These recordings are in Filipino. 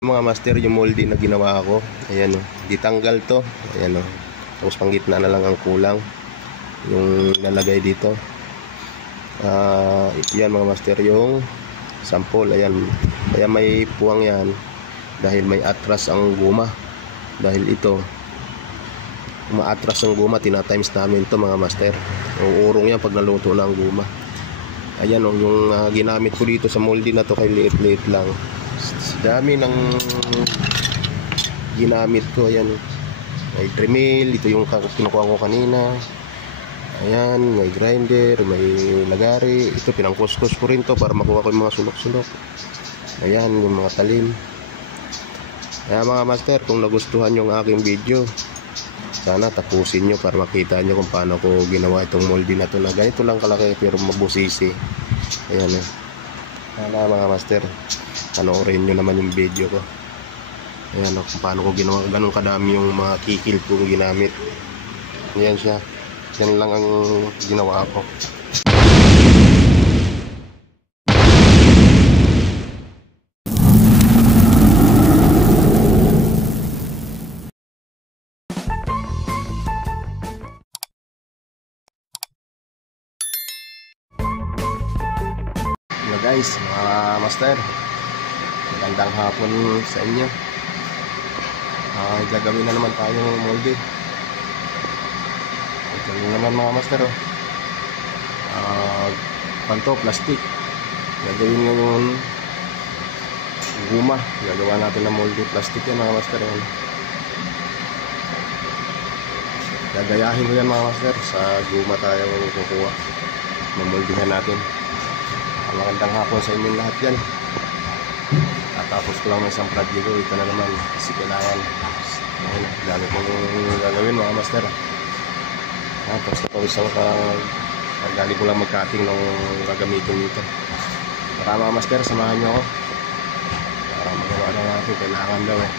Mga master, yung moldy na ginawa ko, ayan o, ditanggal to, ayan o, tapos pang gitna na lang ang kulang yung lalagay dito. Yan mga master, yung sample, ayan, kaya may puwang yan dahil may atras ang guma, dahil ito umaatras ang guma, tinatimes namin to mga master, uurong yan pag naluto na ang guma. Ayan o, yung ginamit ko dito sa moldy na to, kay liit-liit lang, dami ng ginamit ko. Ayan, may Dremel, ito yung kinukuha ko kanina, ayan, may grinder, may lagari, ito pinangkuskus ko rin to para makuha ko yung mga sulok-sulok, ayan, yung mga talim. Kaya mga master, kung nagustuhan yung aking video, sana tapusin nyo para makita nyo kung paano ko ginawa itong moldy na to, na ganito lang kalaki pero mabusisi. Ayan eh, mga master, panoorin nyo naman yung video ko. Ayan o, kung paano ko ginawa, ganun kadami yung mga kikil kong ginamit. Ayan siya, yan lang ang ginawa ko. Hello guys, mga master, magandang hapon sa inyo. Gagawin na naman tayo ng moldy. Ito naman mga master oh. Panto, plastic. Gagawin ngayon guma. Gagawa natin ng moldy plastic yan mga master. Yan. Gagayahin ko yan mga master. Sa guma tayo kukuha. Mamoldihan natin. Magandang hapon sa inyo lahat yan. Tapos ko lang ng isang project ko. Ito na naman kasi kailangan dami kong gagawin mga master. Tapos na isang galing ko lang mag-cutting ng gagamitin dito. Para mga master, samahan nyo ako para magawa na natin. Kailangan daw eh.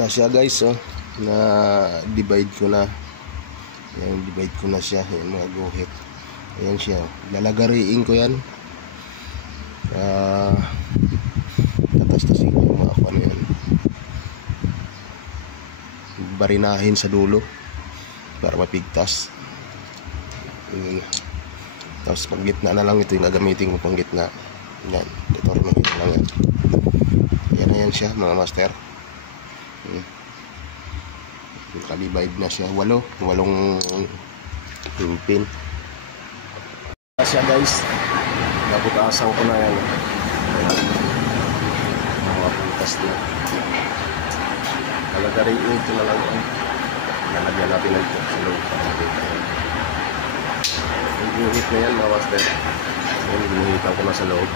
na siya guys, oh. Na divide ko na. Ayan, divide ko na siya. Ayan, mga guhit. Ayan siya. Lalagariin ko yan. Tatas-tasin ko yung mga ano yan. Barinahin sa dulo para mapigtas. Tapos pang gitna na lang ito yung gagamitin ko pang gitna. Yan, detornohin lang yan. Yan na yan siya mga master. Kalibide na siya. Walong pin siya guys. Nabutasan ko na yan. Mga putas na. Lalagariin ito na lang yan. Lalagyan natin ito sa loob para makita yan. Yung ginuhit na yan mga master. Yung ginuhitan ko na sa loob.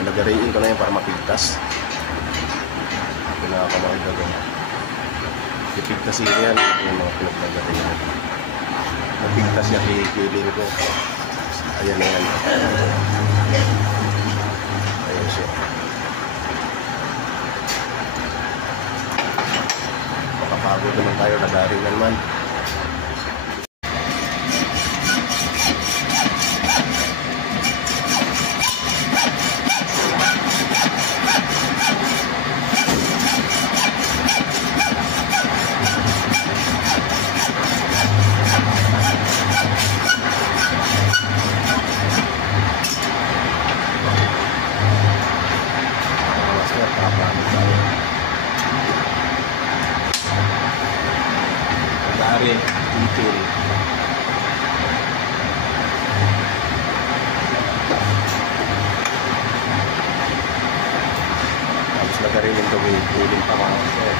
Lalagariin ko na yan para mapigtas. Pinakakamahal na ipigtasin yan yung mga pinaglagariin. Mapigtas yan, hikiling ko. Ayan na yan. Ayan siya. Makapagod naman tayo, lagarin na naman. Lagari, detail. Tapos lagari yung uling pa mga master.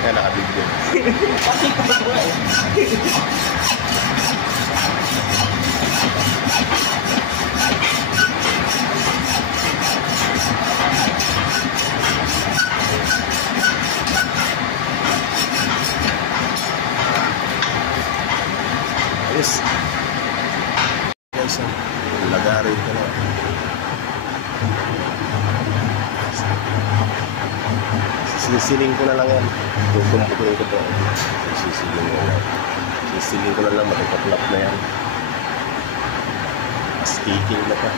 Kaya nakabigyo. Kasi kapag eh. Yes. Guys, lagarin ko na. Sisiling ko na lang yan. Tutumpukin ko to. Sisiling ko na lang. Sisiling ko na lang. Matataplap na yan. Sticking na pa.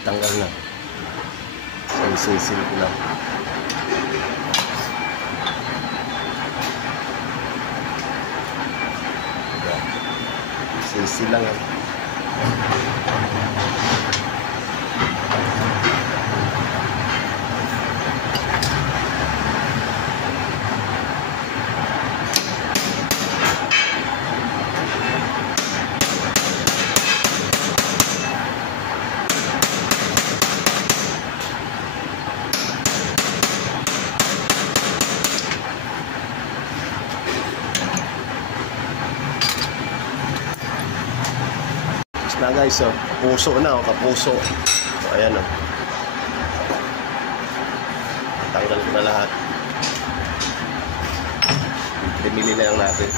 Tanggal na. Sisil ko lang. Sisil lang yan. Na guys, oh, kapuso na, oh, kapuso. So, ayan, oh. Tanggal ko na lahat. Pinili na lang natin.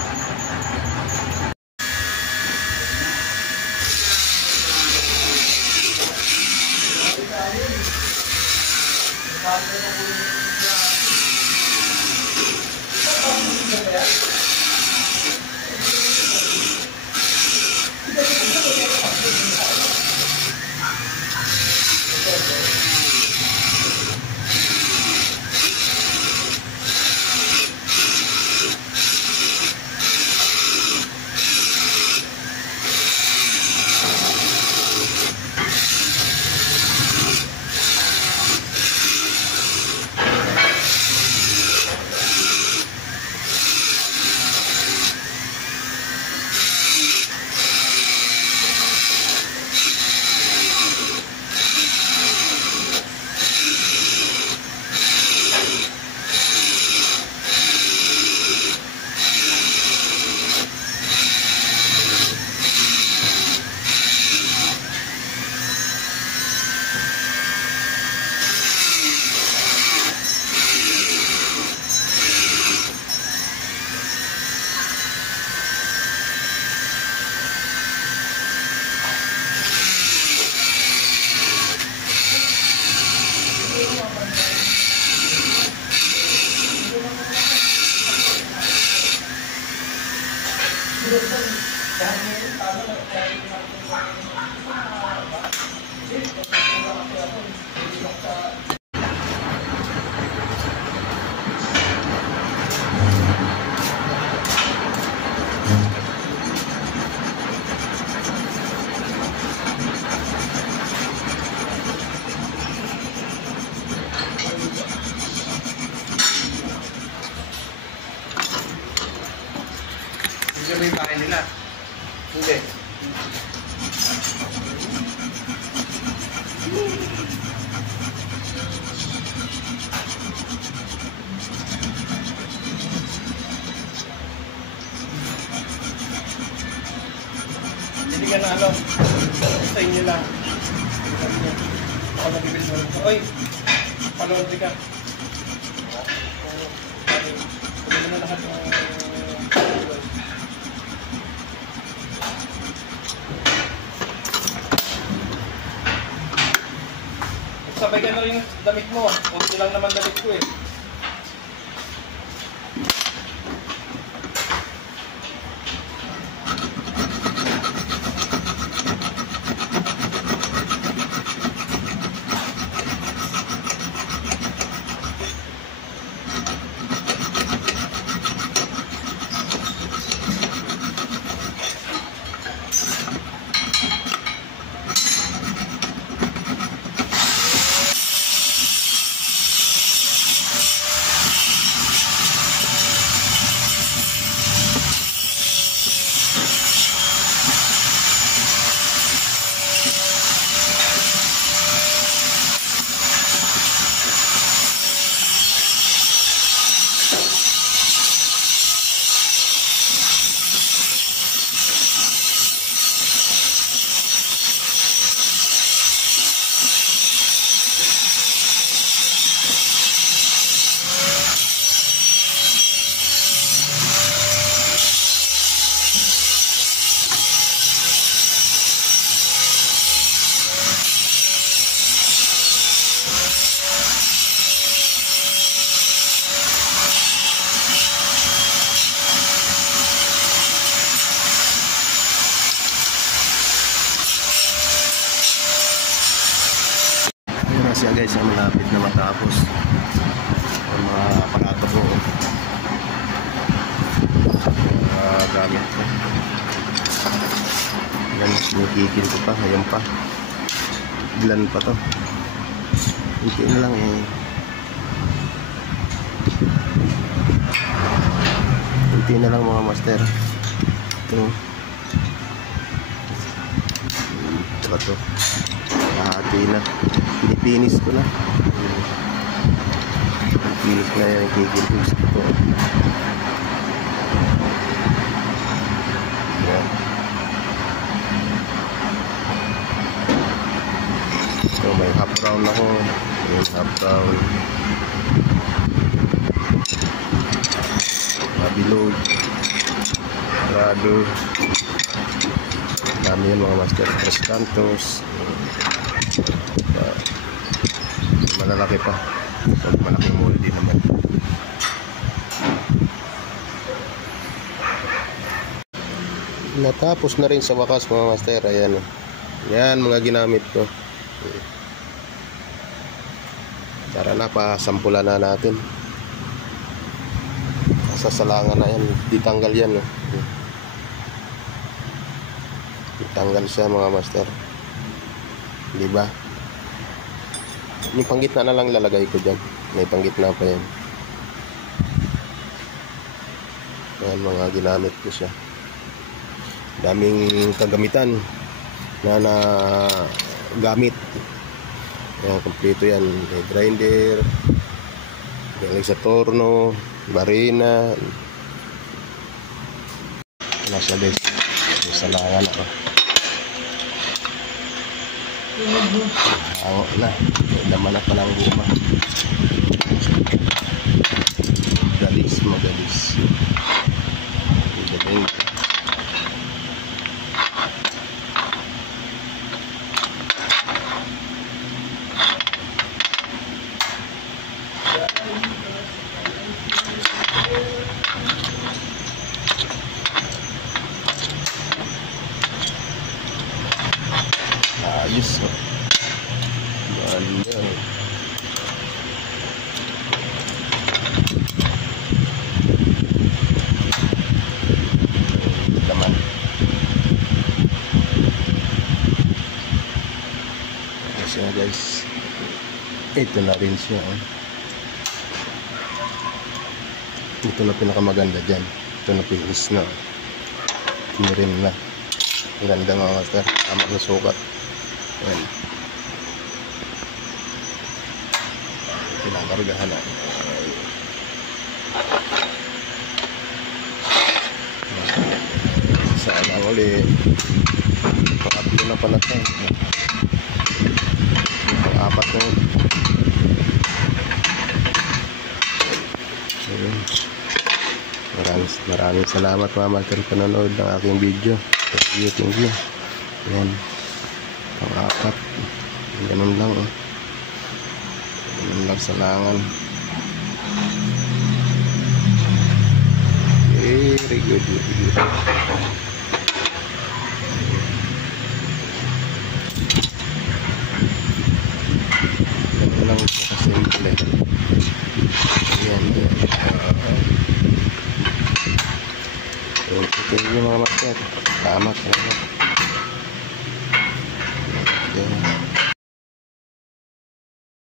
Hindi ba yung bahay nila? Hindi. Hindi ka na alam. Sa inyo lang. Ako nabibili mo rin. Oy! Palawag ka. Kunin mo na lahat ng... Sabay ka na rin damit mo. Kunti lang naman damit ko eh. Siya guys, ang malapit na matapos ang mga aparato ko, gamit ko. Yan, sinikikil ko pa, ayan pa, ilan pa to, hindi na lang eh, hindi na lang mga master. Ito ba to, hati na, pinipinis ko na. Pinipinis na yan, kikipis ko. Yan. So may half round ako. May half round. Mabilog. Rado. Dami yan mga master. Tres cantos. Malalaki pa. Pag malaking moldy naman. Natapos na rin sa wakas mga master. Ayan. Yan mga ginamit ko. Tara na, pasampulan na natin. Sasalangan na yan. Ditanggal yan. Ditanggal siya mga master. Diba? Yung panggitna na lang lalagay ko dyan. May panggitna pa yan. Ayan mga ginamit ko siya. Daming kagamitan na gamit. Ayan, kompleto yan. May grinder, galing sa torno, barina. Wala siya guys. May salangan ako. Hango na. Laman na pa ng guma. Magalis, magalis. Galing. Ito na rin siya. Oh. Ito na pinakamaganda dyan. Ito na finish na. Tinirin na. Ang ganda mga master. Tama na sukat. Ayan. Pinakargahan na. Saan lang ulit. Pangatlo na pala tayo. Pang-apat na yun. Ayun. Maraming salamat mga master panonood ng aking video. Thank you. Ayan. Pang-apat. Ganun lang. Oh. Ganun lang sa langan. Very good. Ganun lang sa simple. Ayan. Thank you mga master. Salamat.